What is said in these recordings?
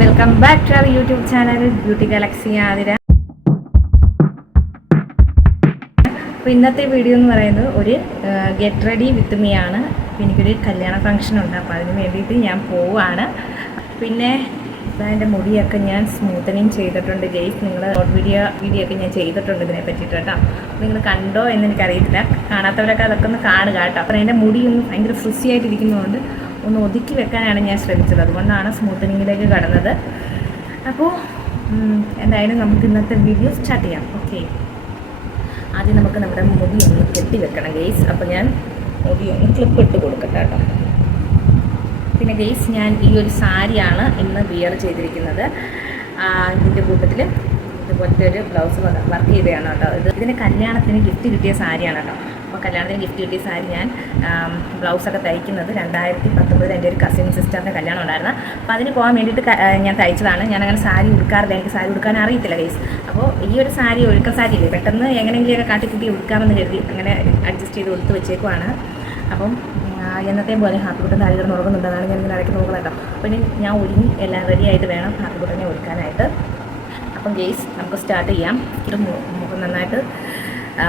Welcome back to our YouTube channel Beauty Galaxy Athira അപ്പോൾ ഇന്നത്തെ video എന്ന് പറയുന്നത് ഒരു ഗെറ്റ് റെഡി വിത്ത് മീ ആണ്. എനിക്കൊരു കല്യാണ ഫംഗ്ഷൻ ഉണ്ട്. അപ്പോൾ അതിന് വേണ്ടിയിട്ട് ഞാൻ പോവാണ്. പിന്നെ എന്റെ മുടിയൊക്കെ ഞാൻ സ്മൂത്തനിങ് ചെയ്തിട്ടുണ്ട്. ജെയ്സ് നിങ്ങൾ ഷോർട്ട് വീഡിയോ വീഡിയോ ഒക്കെ ഞാൻ ചെയ്തിട്ടുണ്ട് ഇതിനെ പറ്റിയിട്ട് കേട്ടോ. നിങ്ങൾ കണ്ടോ എന്ന് എനിക്കറിയത്തില്ല. കാണാത്തവരൊക്കെ അതൊക്കെ ഒന്ന് കാണുക കേട്ടോ. അപ്പോൾ എന്റെ മുടി ഒന്ന് ഭയങ്കര ഫ്രിസി ആയിട്ടിരിക്കുന്നതുകൊണ്ട് ഒന്ന് ഒതുക്കി വെക്കാനാണ് ഞാൻ ശ്രമിച്ചത്. അതുകൊണ്ടാണ് സ്മൂത്തനിങ്ങിലേക്ക് കടന്നത്. അപ്പോൾ എന്തായാലും നമുക്ക് ഇന്നത്തെ വീഡിയോ സ്റ്റാർട്ട് ചെയ്യാം. ഓക്കെ. ആദ്യം നമുക്ക് നമ്മുടെ മുടി ഒന്ന് കെട്ടി വെക്കണം ഗെയ്സ് അപ്പോൾ ഞാൻ മുടി ഒന്ന് ക്ലിപ്പ് ഇട്ട് കൊടുക്കട്ടെ കേട്ടോ. പിന്നെ ഗെയ്സ് ഞാൻ ഈ ഒരു സാരിയാണ് ഇന്ന് വിയർ ചെയ്തിരിക്കുന്നത്. ഇതിന്റെ കൂട്ടത്തിൽ ഇതുപോലത്തെ ഒരു ബ്ലൗസ് വർക്ക് ചെയ്തതാണ് കേട്ടോ. ഇത് ഇതിന് കല്യാണത്തിന് ഗിഫ്റ്റ് കിട്ടിയ സാരിയാണ് കേട്ടോ. അപ്പോൾ കല്യാണത്തിന് ഗിഫ്റ്റ് കിട്ടിയ സാരി ഞാൻ ബ്ലൗസൊക്കെ തയ്ക്കുന്നത് രണ്ടായിരത്തി പത്തൊമ്പതിൽ എന്റെ ഒരു കസിൻ സിസ്റ്ററിന്റെ കല്യാണം ഉണ്ടായിരുന്നു. അപ്പോൾ അതിന് പോകാൻ വേണ്ടിയിട്ട് ഞാൻ തയ്ച്ചതാണ്. ഞാൻ അങ്ങനെ സാരി ഉടുക്കാറില്ല. എനിക്ക് സാരി ഉടുക്കാൻ അറിയത്തില്ല ഗൈസ് അപ്പോൾ ഈ ഒരു സാരി ഒഴുക്ക സാരി ഇല്ലേ? പെട്ടെന്ന് എങ്ങനെയെങ്കിലുമൊക്കെ കാട്ടിക്കുട്ടി ഉടുക്കാമെന്ന് കരുതി അങ്ങനെ അഡ്ജസ്റ്റ് ചെയ്ത് ഉടുത്ത് വെച്ചേക്കുവാണ്. അപ്പം എന്നത്തെ പോലെ ഹാപ്പിക്കുട്ടൻ താഴെ കിടന്ന് ഉറങ്ങുന്നുണ്ടെന്നാണ് ഞാൻ ഇങ്ങനെ ഇടയ്ക്ക് നോക്കുന്നത് കേട്ടോ. അപ്പോൾ ഇനി ഞാൻ ഒരുങ്ങി എല്ലാം റെഡി ആയിട്ട് വേണം ഹാപ്പിക്കുട്ടനെ ഒരുക്കാനായിട്ട്. അപ്പം ഗെയ്സ് നമുക്ക് സ്റ്റാർട്ട് ചെയ്യാം. ഇത് നന്നായിട്ട്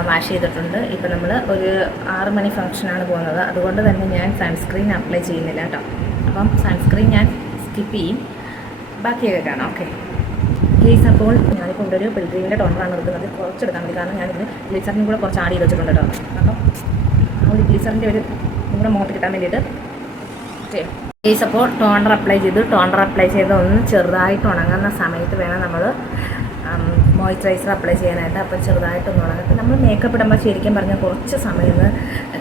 വാഷ് ചെയ്തിട്ടുണ്ട്. ഇപ്പം നമ്മൾ ഒരു ആറ് മണി ഫംഗ്ഷനാണ് പോകുന്നത്. അതുകൊണ്ട് തന്നെ ഞാൻ സൺസ്ക്രീൻ അപ്ലൈ ചെയ്യുന്നില്ല കേട്ടോ. അപ്പം സൺസ്ക്രീൻ ഞാൻ സ്കിപ്പ് ചെയ്യും. ബാക്കിയൊക്കെ കാണാം ഓക്കെ. ഗ്ലീസർ അപ്പോൾ ഞാനിപ്പോൾ ഇവിടെ ഒരു പിൽഗ്രീമിന്റെ ടോണറാണ് എടുക്കുന്നത്. കുറച്ചെടുക്കാൻ മതി. കാരണം ഞാനിത് ഗ്ലീസറിനും കൂടെ കുറച്ച് ആഡ് ചെയ്ത് വെച്ചിട്ടുണ്ട് കേട്ടോ. അപ്പം ഒരു ഗ്ലീസറിന്റെ ഒരു നിങ്ങളുടെ മുഖത്ത് കിട്ടാൻ വേണ്ടിയിട്ട് ഗ്ലീസ് അപ്പോൾ ടോണർ അപ്ലൈ ചെയ്തു. ടോണർ അപ്ലൈ ചെയ്ത് ഒന്ന് ചെറുതായിട്ട് ഉണങ്ങുന്ന സമയത്ത് വേണം നമ്മൾ മോയ്സ്ചറൈസർ അപ്ലൈ ചെയ്യാനായിട്ട് അപ്പോൾ ഉള്ളത് ഉണങ്ങട്ടെ. നമ്മൾ മേക്കപ്പ് ഇടുമ്പോൾ ശരിക്കും പറഞ്ഞാൽ കുറച്ച് സമയം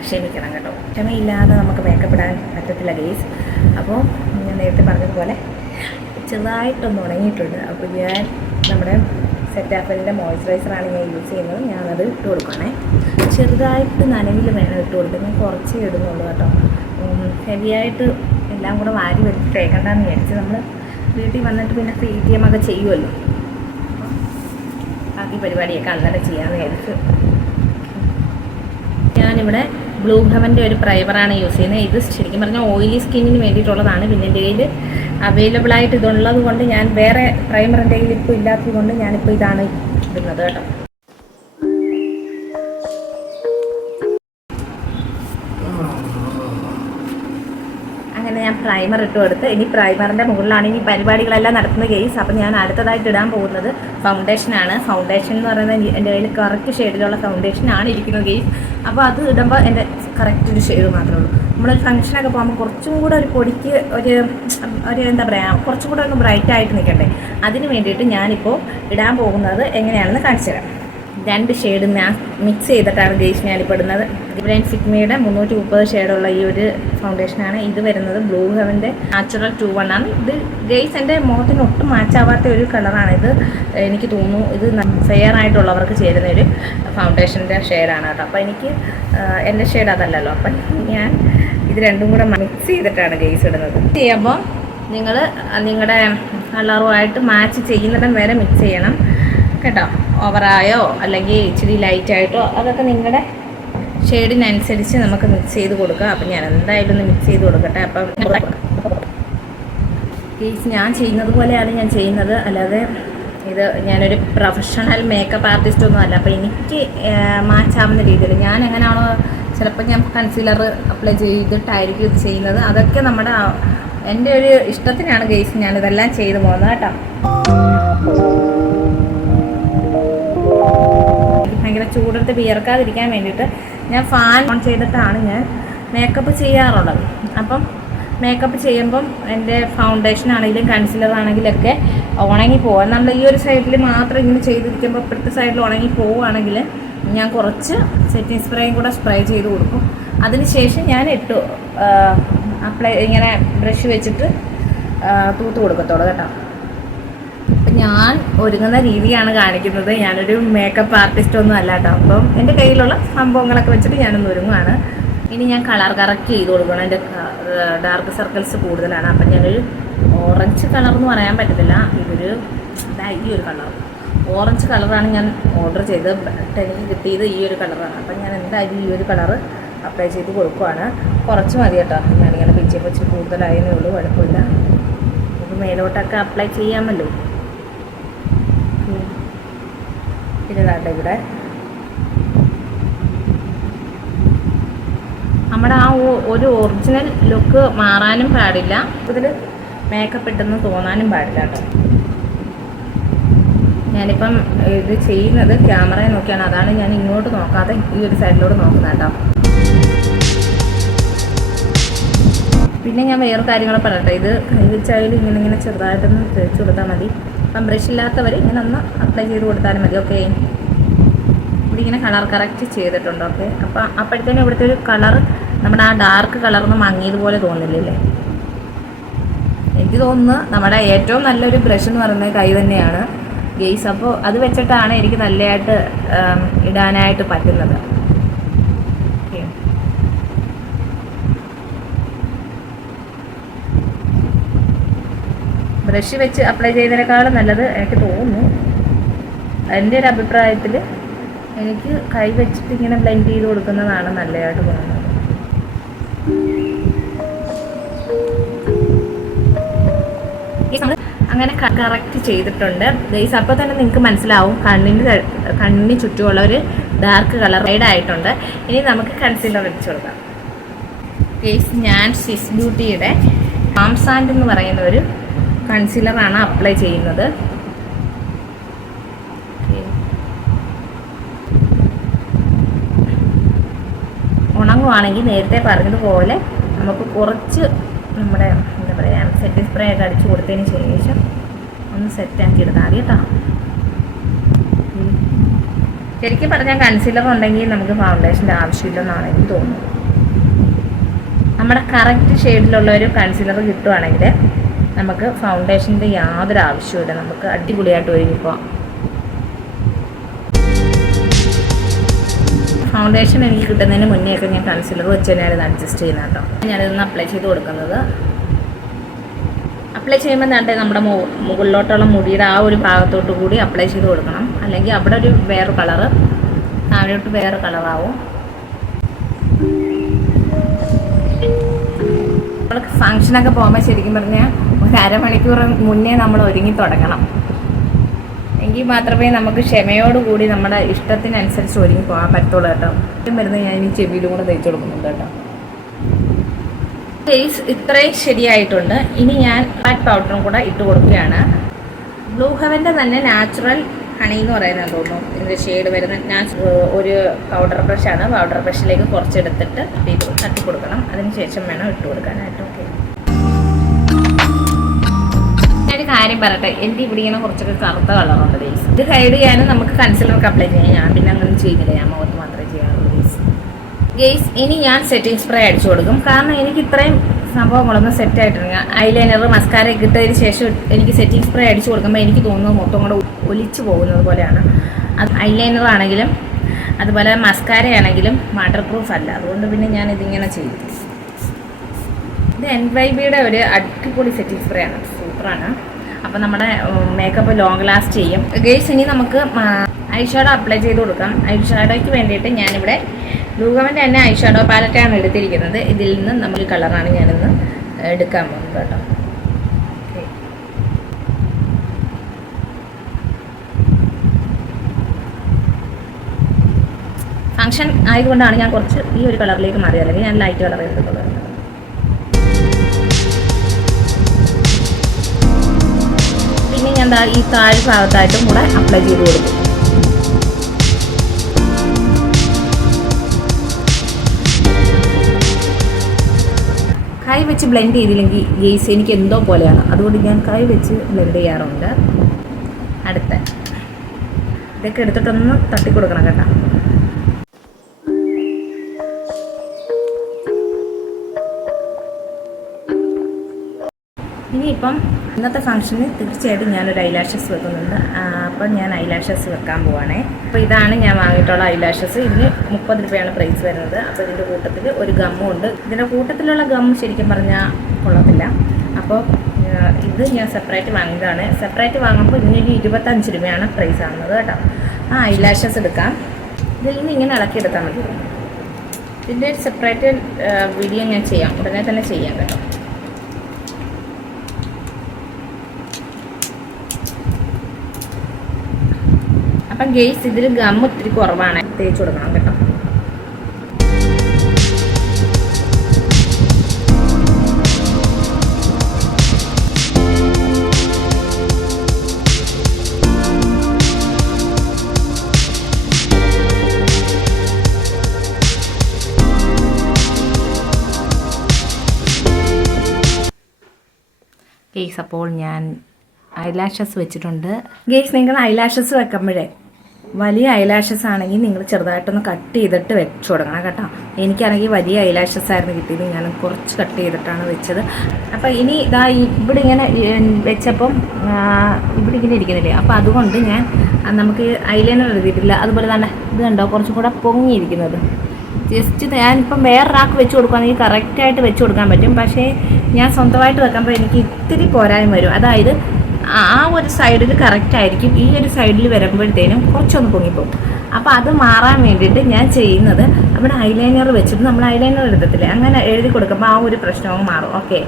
ക്ഷമിക്കണം കേട്ടോ. ക്ഷമയില്ലാതെ നമുക്ക് മേക്കപ്പ് ഇടാൻ പറ്റത്തില്ല ഗെയ്സ് അപ്പോൾ ഞാൻ നേരത്തെ പറഞ്ഞതുപോലെ ചെറുതായിട്ടൊന്ന് ഉണങ്ങിയിട്ടുണ്ട്. അപ്പോൾ ഞാൻ നമ്മുടെ സെറ്റാപ്പലിന്റെ മോയ്സ്ചറൈസറാണ് ഞാൻ യൂസ് ചെയ്യുന്നത്. ഞാനത് ഇട്ട് കൊടുക്കണേ ചെറുതായിട്ട് നനവിൽ വേണം ഇട്ട് കൊടുക്കുക ഞാൻ കുറച്ചേ ഇടുന്നുള്ളൂ കേട്ടോ. ഹെവി ആയിട്ട് എല്ലാം കൂടെ വാരി വെച്ച് തേക്കണ്ടെന്ന് വിചാരിച്ച് നമ്മൾ വീട്ടിൽ വന്നിട്ട് പിന്നെ പി ടി എം ഒക്കെ ചെയ്യുമല്ലോ ബാക്കി പരിപാടിയൊക്കെ അന്നേരം ചെയ്യാമെന്ന് ഞാനിവിടെ ബ്ലൂ ഹെവന്റെ ഒരു പ്രൈമറാണ് യൂസ് ചെയ്യുന്നത്. ഇത് ശരിക്കും പറഞ്ഞാൽ ഓയിലി സ്കിന്നിന് വേണ്ടിയിട്ടുള്ളതാണ്. പിന്നെ എന്റെ കയ്യിൽ അവൈലബിൾ ആയിട്ട് ഇതുള്ളത് കൊണ്ട് ഞാൻ വേറെ പ്രൈമർ എന്റെ കയ്യിൽ ഇപ്പോൾ ഇല്ലാത്തത് കൊണ്ട് ഞാനിപ്പോൾ ഇതാണ് ഇടുന്നത് കേട്ടോ. പ്രൈമർ ഇട്ട് കൊടുത്ത് ഇനി പ്രൈമറിന്റെ മുകളിലാണ് ഇനി പരിപാടികളെല്ലാം നടത്തുന്ന കേസ് അപ്പം ഞാൻ അടുത്തതായിട്ട് ഇടാൻ പോകുന്നത് ഫൗണ്ടേഷനാണ് ഫൗണ്ടേഷൻ എന്ന് പറയുന്നത് എന്റെ കയ്യിൽ കറക്റ്റ് ഷെയ്ഡിലുള്ള ഫൗണ്ടേഷനാണ് ഇരിക്കുന്നത് കേസ് അപ്പോൾ അത് ഇടുമ്പോൾ എന്റെ കറക്റ്റ് ഒരു ഷെയ്ഡ് മാത്രമേ ഉള്ളൂ. നമ്മളൊരു ഫംഗ്ഷനൊക്കെ പോകുമ്പോൾ കുറച്ചും കൂടെ ഒരു പൊടിക്ക് ഒരു ഒരു എന്താ പറയുക കുറച്ചും കൂടെ ഒന്ന് ബ്രൈറ്റ് ആയിട്ട് നിൽക്കണ്ടേ? അതിന് വേണ്ടിയിട്ട് ഞാനിപ്പോൾ ഇടാൻ പോകുന്നത് എങ്ങനെയാണെന്ന് കാണിച്ചു തരാം. രണ്ട് ഷെയ്ഡ് മിക്സ് ചെയ്തിട്ടാണ് ഗെയ്സ് ഞാനിപ്പോൾ ഇടുന്നത് ഡിബ്രൈൻ ഫിറ്റ്മിയുടെ മുന്നൂറ്റി മുപ്പത് ഷെയ്ഡുള്ള ഈ ഒരു ഫൗണ്ടേഷനാണ് ഇത് വരുന്നത്. ബ്ലൂ ഹെവന്റെ നാച്ചുറൽ ടു വൺ ആണ്. ഇത് ഗെയ്സ് എന്റെ മുഖത്തിന് ഒട്ടും മാച്ചാവാത്ത ഒരു കളറാണ് ഇത്. എനിക്ക് തോന്നുന്നു ഇത് ഫെയർ ആയിട്ടുള്ളവർക്ക് ചേരുന്ന ഒരു ഫൗണ്ടേഷന്റെ ഷെയ്ഡാണ് കേട്ടോ. അപ്പോൾ എനിക്ക് എന്റെ ഷെയ്ഡ് അതല്ലല്ലോ. അപ്പം ഞാൻ ഇത് രണ്ടും കൂടെ മിക്സ് ചെയ്തിട്ടാണ് ഗെയ്സ് ഇടുന്നത്. ചെയ്യുമ്പോൾ നിങ്ങൾ നിങ്ങളുടെ കളറുമായിട്ട് മാച്ച് ചെയ്യുന്നിടം വരെ മിക്സ് ചെയ്യണം. കേട്ടോ. ഓവറായോ അല്ലെങ്കിൽ ഇച്ചിരി ലൈറ്റായിട്ടോ അതൊക്കെ നിങ്ങളുടെ ഷെയ്ഡിനനുസരിച്ച് നമുക്ക് മിക്സ് ചെയ്ത് കൊടുക്കാം. അപ്പം ഞാൻ എന്തായാലും ഒന്ന് മിക്സ് ചെയ്ത് കൊടുക്കട്ടെ. അപ്പം ഞാൻ ചെയ്യുന്നത് പോലെയാണ് ഞാൻ ചെയ്യുന്നത്. അല്ലാതെ ഇത് ഞാനൊരു പ്രൊഫഷണൽ മേക്കപ്പ് ആർട്ടിസ്റ്റ് ഒന്നും അല്ല. അപ്പോൾ എനിക്ക് മാച്ചാവുന്ന രീതിയിൽ ഞാൻ എങ്ങനെയാണോ ചിലപ്പോൾ ഞാൻ കൺസീലർ അപ്ലൈ ചെയ്തിട്ടായിരിക്കും ഇത് ചെയ്യുന്നത്. അതൊക്കെ നമ്മുടെ എന്റെ ഒരു ഇഷ്ടത്തിനാണ് ഗെയ്സ് ഞാനിതെല്ലാം ചെയ്തു പോകുന്നത് കേട്ടോ. ഭയങ്കര ചൂടെടുത്ത് വിയർക്കാതിരിക്കാൻ വേണ്ടിയിട്ട് ഞാൻ ഫാൻ ഓൺ ചെയ്തിട്ടാണ് ഞാൻ മേക്കപ്പ് ചെയ്യാറുള്ളത്. അപ്പം മേക്കപ്പ് ചെയ്യുമ്പം എന്റെ ഫൗണ്ടേഷൻ ആണെങ്കിലും കൺസീലർ ആണെങ്കിലൊക്കെ ഉണങ്ങി പോകാം നമ്മൾ ഈ ഒരു സൈഡിൽ മാത്രം ഇങ്ങനെ ചെയ്തിരിക്കുമ്പോൾ ഇപ്പോഴത്തെ സൈഡിൽ ഉണങ്ങി പോവുകയാണെങ്കിൽ ഞാൻ കുറച്ച് സെറ്റിംഗ് സ്പ്രേയും കൂടെ സ്പ്രേ ചെയ്ത് കൊടുക്കും. അതിനുശേഷം ഞാൻ ഇട്ടു അപ്ലൈ ഇങ്ങനെ ബ്രഷ് വെച്ചിട്ട് തൂത്ത് കൊടുക്കത്തുള്ളൂ കേട്ടോ. ഞാൻ ഒരുങ്ങുന്ന രീതിയാണ് കാണിക്കുന്നത്. ഞാനൊരു മേക്കപ്പ് ആർട്ടിസ്റ്റ് ഒന്നും അല്ല കേട്ടോ അപ്പം എന്റെ കയ്യിലുള്ള സംഭവങ്ങളൊക്കെ വെച്ചിട്ട് ഞാനൊന്ന് ഒരുങ്ങുകയാണ് ഇനി ഞാൻ കളർ കറക്റ്റ് ചെയ്ത് കൊടുക്കണം. എന്റെ ഡാർക്ക് സർക്കിൾസ് കൂടുതലാണ്. അപ്പം ഞാനൊരു ഓറഞ്ച് കളർ എന്ന് പറയാൻ പറ്റത്തില്ല. ഇതൊരു ഈ ഒരു കളർ ഓറഞ്ച് കളറാണ് ഞാൻ ഓർഡർ ചെയ്ത് എനിക്ക് കിട്ടിയത് ഈ ഒരു കളറാണ് അപ്പം ഞാൻ എന്തായാലും ഈ ഒരു കളർ അപ്ലൈ ചെയ്ത് കൊടുക്കുവാണ്. കുറച്ച് മതി കേട്ടോ. ഞാനിങ്ങനെ പിച്ചേ പച്ച കൂടുതലായതേ ഉള്ളൂ. കുഴപ്പമില്ല. നമുക്ക് മേലോട്ടൊക്കെ അപ്ലൈ ചെയ്യാമല്ലോ. കണ്ട ഇവിടെ. നമ്മുടെ ആ ഒരു ഒറിജിനൽ ലുക്ക് മാറാനും പാടില്ല. ഇതിൽ മേക്കപ്പ് ഇട്ടെന്ന് തോന്നാനും പാടില്ല കേട്ടോ. ഞാനിപ്പം ഇത് ചെയ്യുന്നത് ക്യാമറയെ നോക്കിയാണ്. അതാണ് ഞാൻ ഇങ്ങോട്ട് നോക്കാതെ ഈ ഒരു സൈഡിലോട്ട് നോക്കുന്നത് കേട്ടോ. പിന്നെ ഞാൻ വേറെ കാര്യങ്ങൾ പറയട്ടെ. ഇത് കൈ വെച്ചായാലും ഇങ്ങനെ ഇങ്ങനെ ചെറുതായിട്ടൊന്ന് തേച്ച് കൊടുത്താൽ മതി. അപ്പം ബ്രഷ് ഇല്ലാത്തവർ ഇങ്ങനെ ഒന്ന് അപ്ലൈ ചെയ്ത് കൊടുത്താലും മതി ഓക്കെ ഇവിടെ ഇങ്ങനെ കളർ കറക്റ്റ് ചെയ്തിട്ടുണ്ട് ഓക്കെ അപ്പം അപ്പോഴത്തേനും ഇവിടുത്തെ ഒരു കളർ നമ്മുടെ ആ ഡാർക്ക് കളർന്ന് മങ്ങിയതുപോലെ തോന്നില്ലേ എനിക്ക് തോന്നുന്നു നമ്മുടെ ഏറ്റവും നല്ലൊരു ബ്രഷ് എന്ന് പറയുന്നത് കൈ തന്നെയാണ്. ഗെയ്സ് അപ്പോൾ അത് വെച്ചിട്ടാണ് എനിക്ക് നല്ലതായിട്ട് ഇടാനായിട്ട് പറ്റുന്നത് ഓക്കെ ബ്രഷ് വെച്ച് അപ്ലൈ ചെയ്തതിനേക്കാളും നല്ലത് എനിക്ക് തോന്നുന്നു. എന്റെ ഒരു അഭിപ്രായത്തിൽ എനിക്ക് കൈ വെച്ചിട്ട് ഇങ്ങനെ ബ്ലെൻഡ് ചെയ്ത് കൊടുക്കുന്നതാണ് നല്ലതായിട്ട് തോന്നുന്നത്. അങ്ങനെ കറക്റ്റ് ചെയ്തിട്ടുണ്ട്. ഗൈസ് അപ്പോൾ തന്നെ നിങ്ങൾക്ക് മനസ്സിലാവും. കണ്ണിന് കണ്ണിന് ചുറ്റുമുള്ള ഒരു ഡാർക്ക് കളർ ആയിട്ടുണ്ട്. ഇനി നമുക്ക് കൺസീലർ വെച്ച് കൊടുക്കാം. ഗൈസ് ഞാൻ സിസ് ബ്യൂട്ടിയുടെ ആംസാൻഡ് സാൻഡ് എന്ന് പറയുന്ന ഒരു കൺസീലറാണ് അപ്ലൈ ചെയ്യുന്നത്. ഉണങ്ങുവാണെങ്കിൽ നേരത്തെ പറഞ്ഞതുപോലെ നമുക്ക് കുറച്ച് നമ്മുടെ എന്താ പറയുക സെറ്റ് സ്പ്രേ ഒക്കെ അടിച്ചു കൊടുത്തതിന് ശേഷം ഒന്ന് സെറ്റാക്കി എടുത്താൽ മതി കേട്ടോ. ശരിക്കും പറഞ്ഞാൽ കൺസീലർ ഉണ്ടെങ്കിൽ നമുക്ക് ഫൗണ്ടേഷന്റെ ആവശ്യമില്ലെന്നാണ് എനിക്ക് തോന്നുന്നത് നമ്മുടെ കറക്റ്റ് ഷെയ്ഡിലുള്ള ഒരു കൺസീലർ കിട്ടുവാണെങ്കിൽ നമുക്ക് ഫൗണ്ടേഷന്റെ യാതൊരു ആവശ്യമില്ല നമുക്ക് അടിപൊളിയായിട്ട് ഒരുങ്ങിപ്പോവാം ഫൗണ്ടേഷൻ എനിക്ക് കിട്ടുന്നതിന് മുന്നേ ഒക്കെ ഞാൻ കൺസിലർ വെച്ച് തന്നെയാണ് അഡ്ജസ്റ്റ് ചെയ്യുന്നത് കേട്ടോ ഞാനിതൊന്ന് അപ്ലൈ ചെയ്ത് കൊടുക്കുന്നത്. അപ്ലൈ ചെയ്യുമ്പോൾ എന്താണ്ട് നമ്മുടെ മുകളിലോട്ടുള്ള മുടിയുടെ ആ ഒരു ഭാഗത്തോട്ട് കൂടി അപ്ലൈ ചെയ്ത് കൊടുക്കണം. അല്ലെങ്കിൽ അവിടെ ഒരു വേറെ കളറ് താഴോട്ട് വേറെ കളറാവും നമ്മൾ ഫങ്ഷനൊക്കെ പോകുമ്പോൾ ശരിക്കും പറഞ്ഞാൽ ഒരു അരമണിക്കൂർ മുന്നേ നമ്മൾ ഒരുങ്ങി തുടങ്ങണം. എങ്കിൽ മാത്രമേ നമുക്ക് ക്ഷമയോടുകൂടി നമ്മുടെ ഇഷ്ടത്തിനനുസരിച്ച് ഒരുങ്ങി പോകാൻ പറ്റുള്ളൂ കേട്ടോ. വരുന്ന ഞാൻ ഇനി ചെവിയിലും കൂടെ തയ്ച്ചു കൊടുക്കുന്നുണ്ട് കേട്ടോ. ഫേസ് ഇത്രയും ശരിയായിട്ടുണ്ട്. ഇനി ഞാൻ ഫാറ്റ് പൗഡറും കൂടെ ഇട്ട് കൊടുക്കുകയാണ്. ബ്ലൂ ഹെവന്റെ തന്നെ നാച്ചുറൽ ഹണി എന്ന് പറയുന്നത് തോന്നുന്നു. ഇതിന്റെ ഷെയ്ഡ് വരുന്ന ഞാൻ ഒരു പൗഡർ ബ്രഷാണ് പൗഡർ ബ്രഷിലേക്ക് കുറച്ചെടുത്തിട്ട് തട്ടി കൊടുക്കണം. അതിന് ശേഷം വേണം ഇട്ട് കൊടുക്കാനായിട്ട്. ഓക്കെ കാര്യം പറയട്ടെ. എന്റെ ഇവിടെ ഇങ്ങനെ കുറച്ചൊക്കെ കറുത്ത കളറുണ്ട് ബേസ് ഇത് ഹൈഡ് ചെയ്യാനും നമുക്ക് കൺസിലർ അപ്ലൈ ചെയ്യാം. ഞാൻ പിന്നെ അങ്ങനെ ചെയ്യുന്നില്ല. ഞാൻ മുഖത്ത് മാത്രമേ ചെയ്യാറുള്ളൂ ബേസ് ഗെയ്സ് ഇനി ഞാൻ സെറ്റിംഗ് സ്പ്രേ അടിച്ചു കൊടുക്കും. കാരണം എനിക്ക് ഇത്രയും സംഭവങ്ങളൊന്നും സെറ്റ് ആയിട്ടില്ല. ഐലൈനർ മസ്കാര ഇട്ടതിന് ശേഷം എനിക്ക് സെറ്റിംഗ് സ്പ്രേ അടിച്ചു കൊടുക്കുമ്പോൾ എനിക്ക് തോന്നുന്നത് മൊത്തം കൂടെ ഒലിച്ചു പോകുന്നത് പോലെയാണ്. അത് ഐലൈനർ ആണെങ്കിലും അതുപോലെ മസ്കാര ആണെങ്കിലും വാട്ടർ പ്രൂഫ് അല്ല. അതുകൊണ്ട് പിന്നെ ഞാൻ ഇതിങ്ങനെ ചെയ്തു ഇത് എൻ വൈ ബിയുടെ ഒരു അടിപൊളി സെറ്റിംഗ് സ്പ്രേ ആണ്. സൂപ്പറാണ്. അപ്പോൾ നമ്മുടെ മേക്കപ്പ് ലോങ് ലാസ്റ്റ് ചെയ്യും. ഗേഴ്സ് ഇനി നമുക്ക് ഐ ഷാഡോ അപ്ലൈ ചെയ്ത് കൊടുക്കാം. ഐ ഷാഡോയ്ക്ക് വേണ്ടിയിട്ട് ഞാനിവിടെ ലൂഗവന്റെ തന്നെ ഐ ഷാഡോ പാലറ്റാണ് എടുത്തിരിക്കുന്നത്. ഇതിൽ നിന്ന് നമ്മൾ കളറാണ് ഞാനിന്ന് എടുക്കാൻ പോകുന്നത് കേട്ടോ. ഫങ്ഷൻ ആയതുകൊണ്ടാണ് ഞാൻ കുറച്ച് ഈ ഒരു കളറിലേക്ക് മാറിയത്. അല്ലെങ്കിൽ ഞാൻ ലൈറ്റ് കളർ എടുത്തുള്ളത് ദാ ഈ താഴെ ഭാഗത്തായിട്ടും കൂടെ അപ്ലൈ ചെയ്ത് കൊടുക്കും. കൈ വെച്ച് ബ്ലെൻഡ് ചെയ്തില്ലെങ്കിൽ ഗെയ്സ് എനിക്ക് എന്തോ പോലെയാണ്. അതുകൊണ്ട് ഞാൻ കൈ വെച്ച് ബ്ലെൻഡ് ചെയ്യാറുണ്ട്. അടുത്ത. ഇതൊക്കെ എടുത്തിട്ടൊന്ന് തട്ടിക്കൊടുക്കണം കേട്ടോ. ഇനിയിപ്പം ഇന്നത്തെ ഫംഗ്ഷന് തീർച്ചയായിട്ടും ഞാനൊരു ഐലാഷസ് വെക്കുന്നുണ്ട്. അപ്പം ഞാൻ ഐലാഷസ് വെക്കാൻ പോവാണേ. അപ്പോൾ ഇതാണ് ഞാൻ വാങ്ങിയിട്ടുള്ള ഐലാഷസ് ഇതിന് മുപ്പത് രൂപയാണ് പ്രൈസ് വരുന്നത്. അപ്പോൾ ഇതിന്റെ കൂട്ടത്തിൽ ഒരു ഗമ്മും ഉണ്ട്. ഇതിന്റെ കൂട്ടത്തിലുള്ള ഗം ശരിക്കും പറഞ്ഞാൽ കൊള്ളത്തില്ല. അപ്പോൾ ഇത് ഞാൻ സെപ്പറേറ്റ് വാങ്ങിയതാണ്. സെപ്പറേറ്റ് വാങ്ങുമ്പോൾ ഇതിനൊരു ഇരുപത്തഞ്ച് രൂപയാണ് പ്രൈസ് ആകുന്നത് കേട്ടോ. ആ ഐലാഷസ് എടുക്കാം. ഇതിൽ നിന്ന് ഇങ്ങനെ ഇളക്കിയെടുത്താൽ മതി. ഇതിന്റെ സെപ്പറേറ്റ് വീഡിയോ ഞാൻ ചെയ്യാം. ഉടനെ തന്നെ ചെയ്യാം കേട്ടോ. അപ്പം ഗെയ്സ് ഇതിൽ ഗം ഒത്തിരി കുറവാണ്. തേച്ച് കൊടുക്കണം കേട്ടോ. ഗെയ്സ് അപ്പോൾ ഞാൻ ഐലാഷസ് വെച്ചിട്ടുണ്ട്. ഗെയ്സ് നിങ്ങൾ ഐലാഷസ് വെക്കുമ്പോഴേ വലിയ ഐലാഷസ് ആണെങ്കിൽ നിങ്ങൾ ചെറുതായിട്ടൊന്ന് കട്ട് ചെയ്തിട്ട് വെച്ചു കൊടുക്കണം കേട്ടോ. എനിക്കാണെങ്കിൽ വലിയ ഐലാഷസ് ആയിരുന്നു കിട്ടിയത്. ഞാൻ കുറച്ച് കട്ട് ചെയ്തിട്ടാണ് വെച്ചത്. അപ്പോൾ ഇനി ഇതാ ഇവിടെ ഇങ്ങനെ വെച്ചപ്പം ഇവിടെ ഇങ്ങനെ ഇരിക്കുന്നില്ലേ? അപ്പോൾ അതുകൊണ്ട് ഞാൻ നമുക്ക് ഐലൈനർ എഴുതിയിട്ടില്ല. അതുപോലെ തന്നെ ഇത് കണ്ടോ? കുറച്ചും കൂടെ പൊങ്ങിയിരിക്കുന്നത്. ജസ്റ്റ് ഞാനിപ്പം വേറൊരാൾക്ക് വെച്ച് കൊടുക്കുകയാണെങ്കിൽ കറക്റ്റായിട്ട് വെച്ച് കൊടുക്കാൻ പറ്റും. പക്ഷേ ഞാൻ സ്വന്തമായിട്ട് വെക്കുമ്പോൾ എനിക്ക് ഇത്തിരി പോരായ്മ വരും. അതായത് ആ ഒരു സൈഡിൽ കറക്റ്റ് ആയിരിക്കും. ഈ ഒരു സൈഡിൽ വരുമ്പോഴത്തേനും കുറച്ചൊന്ന് പൊങ്ങിപ്പോകും അപ്പോൾ അത് മാറാൻ വേണ്ടിയിട്ട് ഞാൻ ചെയ്യുന്നത് നമ്മുടെ ഐലൈനർ വെച്ചിട്ട് നമ്മൾ ഐലൈനർ എഴുതത്തില്ലേ അങ്ങനെ എഴുതി കൊടുക്കുമ്പോൾ ആ ഒരു പ്രശ്നവും മാറും. ഓക്കെ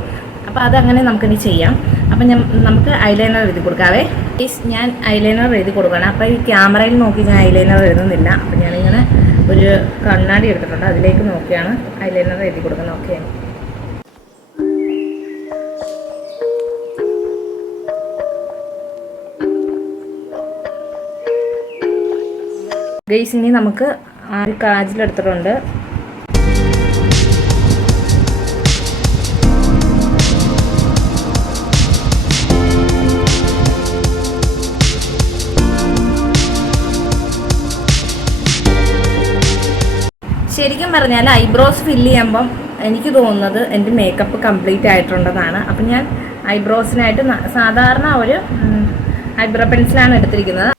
അപ്പോൾ അതങ്ങനെ നമുക്കിനി ചെയ്യാം. അപ്പം ഞാൻ നമുക്ക് ഐലൈനർ എഴുതി കൊടുക്കാവേ. പ്ലീസ് ഞാൻ ഐലൈനർ എഴുതി കൊടുക്കണം. അപ്പോൾ ഈ ക്യാമറയിൽ നോക്കി ഞാൻ ഐലൈനർ എഴുതുന്നില്ല. അപ്പം ഞാനിങ്ങനെ ഒരു കണ്ണാടി എടുത്തിട്ടുണ്ട്. അതിലേക്ക് നോക്കിയാണ് ഐലൈനർ എഴുതി കൊടുക്കുന്നത്. ഓക്കെ ഗൈസ് ഇനി നമുക്ക് ഒരു കാജിലെടുത്തിട്ടുണ്ട് ശരിക്കും പറഞ്ഞാൽ ഐബ്രോസ് ഫില്ല് ചെയ്യുമ്പം എനിക്ക് തോന്നുന്നത് എന്റെ മേക്കപ്പ് കംപ്ലീറ്റ് ആയിട്ടുണ്ടെന്നാണ്. അപ്പം ഞാൻ ഐബ്രോസിനായിട്ട് സാധാരണ ഒരു ഐബ്രോ പെൻസിലാണ് എടുത്തിരിക്കുന്നത്.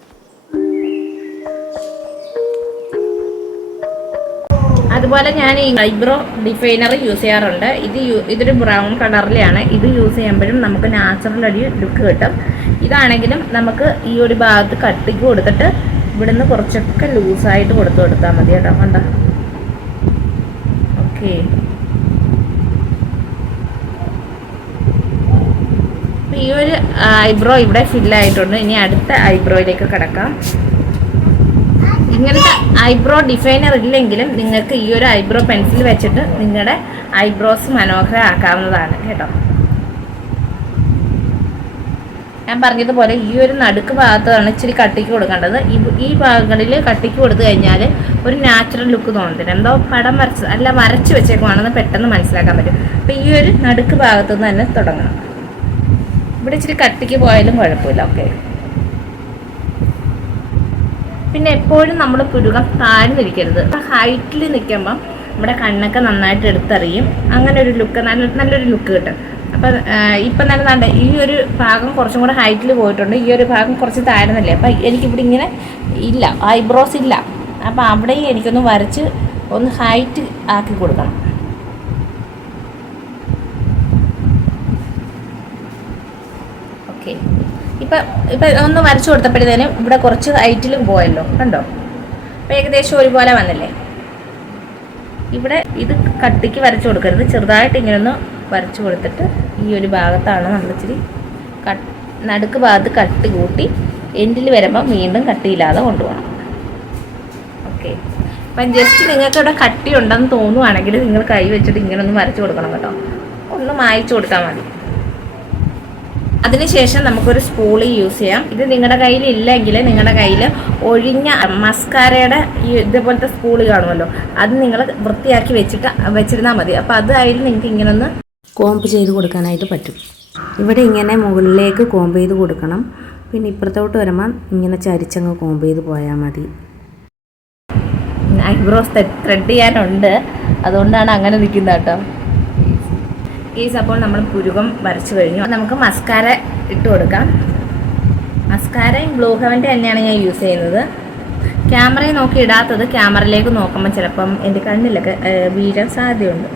അതുപോലെ ഞാൻ ഈ ഐബ്രോ ഡിഫൈനർ യൂസ് ചെയ്യാറുണ്ട്. ഇത് ഇതൊരു ബ്രൗൺ കളറിലാണ്. ഇത് യൂസ് ചെയ്യുമ്പോഴും നമുക്ക് നാച്ചുറൽ ഒരു ലുക്ക് കിട്ടും. ഇതാണെങ്കിലും നമുക്ക് ഈ ഒരു ഭാഗത്ത് കട്ടിക്ക് കൊടുത്തിട്ട് ഇവിടുന്ന് കുറച്ചൊക്കെ ലൂസായിട്ട് കൊടുത്തു കൊടുത്താൽ മതി കേട്ടോ. കണ്ടോ? ഓക്കെ ഈ ഒരു ഐബ്രോ ഇവിടെ ഫില്ലായിട്ടുണ്ട് ഇനി അടുത്ത ഐബ്രോയിലേക്ക് കിടക്കാം. ഇങ്ങനത്തെ ഐബ്രോ ഡിഫൈനർ ഇല്ലെങ്കിലും നിങ്ങൾക്ക് ഈ ഒരു ഐബ്രോ പെൻസിൽ വെച്ചിട്ട് നിങ്ങളുടെ ഐബ്രോസ് മനോഹരമാക്കാവുന്നതാണ് കേട്ടോ. ഞാൻ പറഞ്ഞതുപോലെ ഈ ഒരു നടുക്ക് ഭാഗത്താണ് ഇച്ചിരി കട്ടിക്ക് കൊടുക്കേണ്ടത്. ഈ ഭാഗങ്ങളിൽ കട്ടിക്ക് കൊടുത്തു കഴിഞ്ഞാൽ ഒരു നാച്ചുറൽ ലുക്ക് തോന്നത്തില്ല. എന്തോ പടം വരച്ച് അല്ല വരച്ച് വെച്ചേക്കുവാണെന്ന് പെട്ടെന്ന് മനസ്സിലാക്കാൻ പറ്റും. അപ്പോൾ ഈ ഒരു നടുക്ക് ഭാഗത്തു നിന്ന് തന്നെ തുടങ്ങണം. ഇവിടെ ഇച്ചിരി കട്ടിക്ക് പോയാലും കുഴപ്പമില്ല. ഓക്കെ പിന്നെ എപ്പോഴും നമ്മൾ പുരുകം താഴ്ന്നിരിക്കരുത് ഹൈറ്റിൽ നിൽക്കുമ്പം നമ്മുടെ കണ്ണൊക്കെ നന്നായിട്ട് എടുത്തറിയും. അങ്ങനെ ഒരു ലുക്ക് നല്ല നല്ലൊരു ലുക്ക് കിട്ടും. അപ്പം ഇപ്പം തന്നെ നല്ല ഈ ഒരു ഭാഗം കുറച്ചും കൂടെ ഹൈറ്റിൽ പോയിട്ടുണ്ട്. ഈ ഒരു ഭാഗം കുറച്ച് താഴ്ന്നല്ലേ? അപ്പം എനിക്കിവിടെ ഇങ്ങനെ ഇല്ല ഐബ്രോസ് ഇല്ല. അപ്പം അവിടെയും എനിക്കൊന്ന് വരച്ച് ഒന്ന് ഹൈറ്റ് ആക്കി കൊടുക്കണം ഓക്കെ ഇപ്പം ഇപ്പം ഒന്ന് വരച്ചു കൊടുത്തപ്പോഴത്തേനും ഇവിടെ കുറച്ച് ഹൈറ്റിലും പോയല്ലോ കണ്ടോ? അപ്പം ഏകദേശം ഒരുപോലെ വന്നില്ലേ? ഇവിടെ ഇത് കട്ടിക്ക് വരച്ചു കൊടുക്കരുത് ചെറുതായിട്ട് ഇങ്ങനെ ഒന്ന് വരച്ചു കൊടുത്തിട്ട് ഈ ഒരു ഭാഗത്താണ് നമ്മൾ ഇച്ചിരി കട്ട് നടുക്ക് ഭാഗത്ത് കട്ട് കൂട്ടി എൻഡിൽ വരുമ്പോൾ വീണ്ടും കട്ടിയില്ലാതെ കൊണ്ടുപോകണം. ഓക്കെ. അപ്പം ജസ്റ്റ് നിങ്ങൾക്ക് ഇവിടെ കട്ടി ഉണ്ടെന്ന് തോന്നുവാണെങ്കിൽ നിങ്ങൾ കൈ വെച്ചിട്ട് ഇങ്ങനെ ഒന്ന് വരച്ചു കൊടുക്കണം കേട്ടോ. ഒന്ന് മായച്ചു കൊടുത്താൽ മതി. അതിനുശേഷം നമുക്കൊരു സ്പൂളി യൂസ് ചെയ്യാം. ഇത് നിങ്ങളുടെ കയ്യിൽ ഇല്ലെങ്കിൽ നിങ്ങളുടെ കയ്യിൽ ഒഴിഞ്ഞ മസ്കാരയുടെ ഈ ഇതുപോലത്തെ സ്പൂളി കാണുമല്ലോ അത് നിങ്ങൾ വൃത്തിയാക്കി വെച്ചിട്ട് വെച്ചിരുന്നാൽ മതി. അപ്പോൾ അത് അതിൽ നിങ്ങൾക്ക് ഇങ്ങനെ ഒന്ന് കോമ്പ് ചെയ്ത് കൊടുക്കാനായിട്ട് പറ്റും. ഇവിടെ ഇങ്ങനെ മുകളിലേക്ക് കോമ്പ് ചെയ്ത് കൊടുക്കണം. പിന്നെ ഇപ്പുറത്തോട്ട് വരുമ്പോൾ ഇങ്ങനെ ചരിച്ചങ്ങ് കോമ്പ് ചെയ്ത് പോയാൽ മതി. ഐബ്രോസ് ത്രെഡ് ചെയ്യാനുണ്ട്. അതുകൊണ്ടാണ് അങ്ങനെ നിൽക്കുന്നത് കേട്ടോ. കേസ് അപ്പോൾ നമ്മൾ പുരുകം വരച്ചു കഴിഞ്ഞു. നമുക്ക് മസ്കാര ഇട്ട് കൊടുക്കാം. മസ്കാരയും ബ്ലൂ ഹെവന്റെ തന്നെയാണ് ഞാൻ യൂസ് ചെയ്യുന്നത്. ക്യാമറയെ നോക്കി ഇടാത്തത് ക്യാമറയിലേക്ക് നോക്കുമ്പോൾ ചിലപ്പം എന്റെ കണ്ണിലൊക്കെ വീഴാൻ സാധ്യതയുണ്ട്.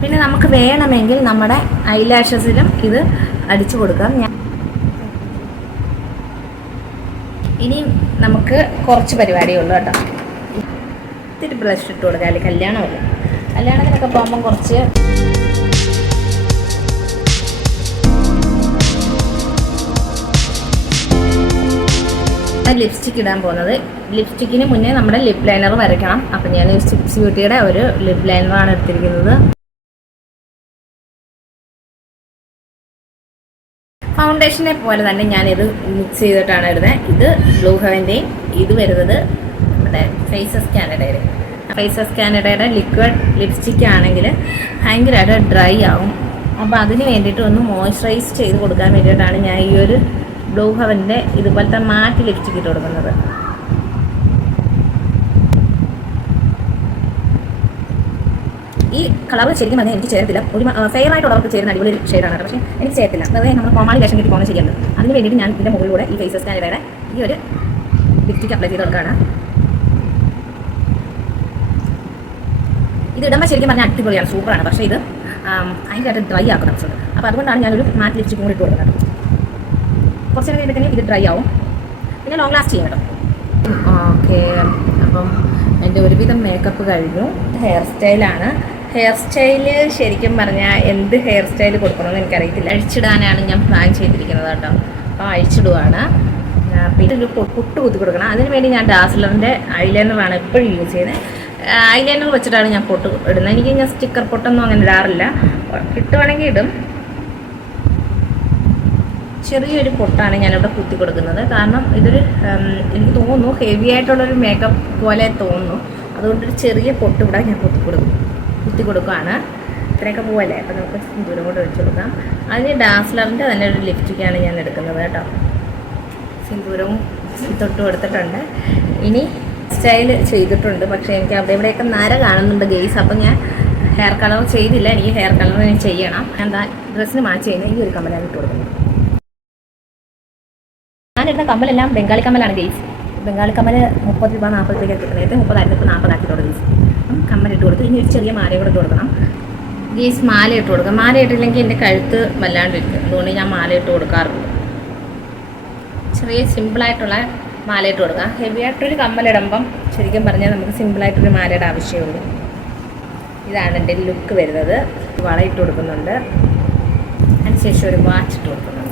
പിന്നെ നമുക്ക് വേണമെങ്കിൽ നമ്മുടെ ഐലാഷസിലും ഇത് അടിച്ചു കൊടുക്കാം. ഞാൻ ഇനി നമുക്ക് കുറച്ച് പരിപാടിയുള്ളൂ കേട്ടോ. ഇത്തിരി ബ്ലഷ് ഇട്ട് കൊടുക്കാം അല്ലെങ്കിൽ കല്യാണമല്ലേ? കല്യാണത്തിനൊക്കെ പോകുമ്പം കുറച്ച് ലിപ്സ്റ്റിക് ഇടാൻ പോകുന്നത്. ലിപ്സ്റ്റിക്കിന് മുന്നേ നമ്മുടെ ലിപ് ലൈനർ വരയ്ക്കണം. അപ്പം ഞാൻ സിപ്സ് ബ്യൂട്ടിയുടെ ഒരു ലിപ് ലൈനറാണ് എടുത്തിരിക്കുന്നത്. ഫൗണ്ടേഷനെ പോലെ തന്നെ ഞാനിത് മിക്സ് ചെയ്തിട്ടാണ് ഇടുന്നത് ഇത് ബ്ലൂ ഹെവന്റെയും ഇത് വരുന്നത് നമ്മുടെ ഫേസസ് കാനഡയുടെ ഫേസസ് കാനഡയുടെ ലിക്വിഡ് ലിപ്സ്റ്റിക് ആണെങ്കിൽ ഭയങ്കരമായിട്ട് ഡ്രൈ ആവും. അപ്പോൾ അതിന് വേണ്ടിയിട്ട് ഒന്ന് മോയ്സ്ചറൈസ് ചെയ്ത് കൊടുക്കാൻ വേണ്ടിയിട്ടാണ് ഞാൻ ഈ ഒരു ബ്ലൂ ഹെവന്റെ ഇതുപോലത്തെ മാറ്റ് ലിപ്സ്റ്റിക് ഇട്ട് കൊടുക്കുന്നത്. ഈ കളർ ശരിക്കും പറഞ്ഞാൽ എനിക്ക് ചേരത്തില്ല. ഒരു ഫെയർ ആയിട്ടുള്ളവർക്ക് ചേരുന്ന അടിപൊളി ഷെയ്ഡാണ് കേട്ടോ. പക്ഷേ എനിക്ക് ചേരത്തില്ല. അതായത് നമ്മൾ കോമാളി വേഷം കിട്ടി പോകുന്നത് ശരിയാണ് അതിന് വേണ്ടിയിട്ട് ഞാൻ ഇതിന്റെ മുകളിലൂടെ ഈ ഫേസസ് വേറെ ഈ ഒരു ലിപ്സ്റ്റിക് അപ്ലൈ ചെയ്ത് കൊടുക്കുകയാണ് ഇത് ഇടുമ്പോൾ ശരിക്കും പറഞ്ഞാൽ അടിപൊളിയാണ്. സൂപ്പറാണ് പക്ഷേ ഇത് ഭയങ്കരമായിട്ട് ഡ്രൈ ആക്കുന്ന ആവശ്യമുണ്ട് അപ്പോൾ അതുകൊണ്ടാണ് ഞാനൊരു മാറ്റ് ലിപ്സ്റ്റിക്കും കൂടി ഇട്ട് കൊടുക്കുന്നത് കുറച്ച് നേരം കഴിഞ്ഞാൽ ഇത് ഡ്രൈ ആവും. പിന്നെ ലോങ് ലാസ്റ്റ് ചെയ്യും കേട്ടോ. ഓക്കെ അപ്പം എന്റെ ഒരുവിധം മേക്കപ്പ് കഴിഞ്ഞു. ഹെയർ സ്റ്റൈലാണ് ഹെയർ സ്റ്റൈൽ ശരിക്കും പറഞ്ഞാൽ എന്ത് ഹെയർ സ്റ്റൈൽ കൊടുക്കണമെന്ന് എനിക്കറിയത്തില്ല. അഴിച്ചിടാനാണ് ഞാൻ പ്ലാൻ ചെയ്തിരിക്കുന്നത് കേട്ടോ. അപ്പോൾ അഴിച്ചിടുവാണ്. പിന്നെ ഒരു പുട്ട് കുത്തി കൊടുക്കണം. അതിന് വേണ്ടി ഞാൻ ഡാസ്ലറിന്റെ ഐലൈനറാണ് എപ്പോഴും യൂസ് ചെയ്യുന്നത് ഐലൈനർ വെച്ചിട്ടാണ് ഞാൻ പൊട്ട് ഇടുന്നത്. എനിക്ക് ഞാൻ സ്റ്റിക്കർ പൊട്ടൊന്നും അങ്ങനെ ഇടാറില്ല. കിട്ടുവാണെങ്കിൽ ഇടും. ചെറിയൊരു പൊട്ടാണ് ഞാനിവിടെ കുത്തി കൊടുക്കുന്നത്. കാരണം ഇതൊരു എനിക്ക് തോന്നുന്നു ഹെവി ആയിട്ടുള്ളൊരു മേക്കപ്പ് പോലെ തോന്നുന്നു. അതുകൊണ്ടൊരു ചെറിയ പൊട്ട് ഇവിടെ ഞാൻ കുത്തി കൊടുക്കും. കുത്തി കൊടുക്കുകയാണ് ഇത്രയൊക്കെ പോവല്ലേ? അപ്പം നമുക്ക് ദൂരം കൊണ്ട് വെച്ച് കൊടുക്കാം. അതിന് ഡാസ്ലറിന്റെ തന്നെ ഒരു ലിപ്സ്റ്റിക്കാണ് ഞാൻ എടുക്കുന്നത് കേട്ടോ. സിന്ദൂരവും തൊട്ട് കൊടുത്തിട്ടുണ്ട് ഇനി സ്റ്റൈൽ ചെയ്തിട്ടുണ്ട്. പക്ഷേ എനിക്ക് അവിടെ ഇവിടെയൊക്കെ നര കാണുന്നുണ്ട് ഗെയ്സ്. അപ്പം ഞാൻ ഹെയർ കളർ ചെയ്തില്ല. എനിക്ക് ഹെയർ കളർ ഞാൻ ചെയ്യണം. എന്താ ഡ്രസ്സിന് മാച്ച് ചെയ്യുന്ന ഈ ഒരു കമ്മലാണ് ഇട്ട് കൊടുക്കുന്നത്. ഞാനിടുന്ന കമ്മലെല്ലാം ബംഗാളി കമ്മലാണ് ഗെയ്സ്. ബംഗാളി കമ്മൽ മുപ്പത് രൂപ നാൽപ്പത് രൂപയ്ക്ക് കിട്ടുന്നത് മുപ്പതായിരത്തി ഇപ്പോൾ നാൽപ്പതാക്കി അപ്പം കമ്മൽ ഇട്ട് കൊടുത്തു ഇനി ഒരു ചെറിയ മാല കൂടെ ഇട്ട് കൊടുക്കണം. ഗീസ് മാല ഇട്ട് കൊടുക്കുക മാല ഇട്ടില്ലെങ്കിൽ എന്റെ കഴുത്ത് വല്ലാണ്ടിരിക്കും. അതുകൊണ്ട് ഞാൻ മാല ഇട്ട് കൊടുക്കാറുള്ളൂ ചെറിയ സിമ്പിളായിട്ടുള്ള മാല ഇട്ട് കൊടുക്കുക ഹെവി ആയിട്ടൊരു കമ്മലിടുമ്പം ശരിക്കും പറഞ്ഞാൽ നമുക്ക് സിമ്പിളായിട്ടൊരു മാലയുടെ ആവശ്യമുള്ളൂ. ഇതാണ് എന്റെ ലുക്ക് വരുന്നത്. വള ഇട്ട് കൊടുക്കുന്നുണ്ട്. അതിനുശേഷം ഒരു വാച്ച് ഇട്ട് കൊടുക്കുന്നുണ്ട്.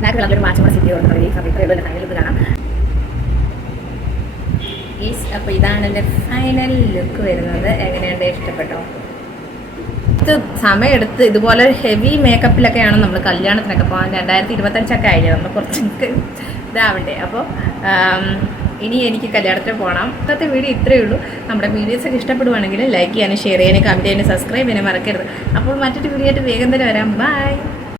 ബ്ലാക്ക് നല്ലൊരു മാച്ച് കൂടെ സെറ്റ് കൊടുക്കുന്നത് ഈ ഫാബ്രിക് ഫൈനൽ കാണാം. ഈസ് അപ്പോൾ ഇതാണ് എന്റെ ഫൈനൽ ലുക്ക് വരുന്നത്. എങ്ങനെയുണ്ട്? ഇഷ്ടപ്പെട്ടോ? ഇത് സമയമെടുത്ത് ഇതുപോലെ ഹെവി മേക്കപ്പിലൊക്കെയാണ് നമ്മൾ കല്യാണത്തിനൊക്കെ പോകാൻ രണ്ടായിരത്തി ഇരുപത്തഞ്ചൊക്കെ ആയില്ലേ? നമ്മൾ കുറച്ചൊക്കെ ഇതാവണ്ടേ? അപ്പോൾ ഇനി എനിക്ക് കല്യാണത്തിന് പോകണം ഇന്നത്തെ വീഡിയോ ഇത്രയേ ഉള്ളൂ. നമ്മുടെ വീഡിയോസൊക്കെ ഇഷ്ടപ്പെടുവാണെങ്കിൽ ലൈക്ക് ചെയ്യാനും ഷെയർ ചെയ്യാനും കമന്റ് ചെയ്യാനും സബ്സ്ക്രൈബ് ചെയ്യാനും മറക്കരുത്. അപ്പോൾ മറ്റൊരു വീഡിയോ ആയിട്ട് വേഗം തന്നെ വരാം. ബൈ